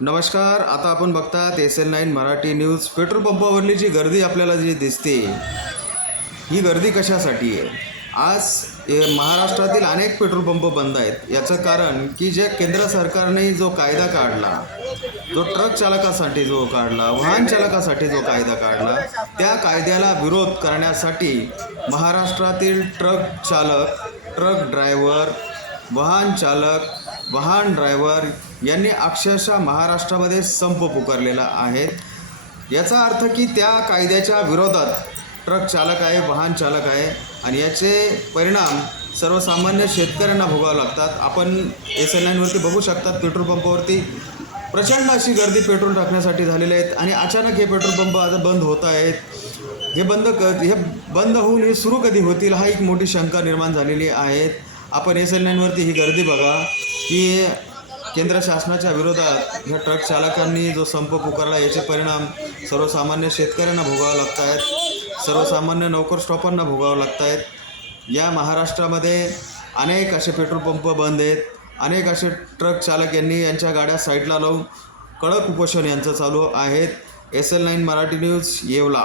नमस्कार आता आपण बघतात S L nine Marathi news petrol पंपावरली जी गर्दी आपल्याला जी दिसते ही गर्दी कशासाठी आहे? आज महाराष्ट्रातील अनेक पेट्रोल पंप बंद आहेत. याचं कारण की जे केंद्र सरकारने जो कायदा काढला जो ट्रक चालकासाठी जो काढला वाहन चालकासाठी जो कायदा काढला त्या कायद्याला विरोध करण्यासाठी महाराष्ट्रातील ट्रक चालक ट्रक ड्रायव्हर वाहन चालक वाहन ड्रायव्हर यांनी अक्षरशः महाराष्ट्रामध्ये संप पुकारलेला आहे. याचा अर्थ की त्या कायद्याच्या विरोधात ट्रक चालक आहे वाहन चालक आहे आणि याचे परिणाम सर्वसामान्य शेतकऱ्यांना भोगावे लागतात. आपण एस एल एनवरती बघू शकतात पेट्रोल पंपावरती प्रचंड अशी गर्दी पेट्रोल टाकण्यासाठी झालेली आहेत आणि अचानक हे पेट्रोल पंप आता बंद होत आहेत. हे बंद क हे बंद होऊन हे सुरू कधी होतील हा एक मोठी शंका निर्माण झालेली आहे. आपण एस एल नाईनवरती ही गर्दी बघा. की केंद्र शासनाच्या विरोधात ह्या ट्रक चालकांनी जो संप पुकारला याचे परिणाम सर्वसामान्य शेतकऱ्यांना भोगावे लागत आहेत सर्वसामान्य नोकर स्टॉपांना भोगावं लागत आहेत या महाराष्ट्रामध्ये अनेक असे पेट्रोल पंप बंद आहेत. अनेक असे ट्रक चालक यांनी यांच्या गाड्या साईडला लावून कडक उपोषण यांचं चालू आहेत. S L nine Marathi news Yeola.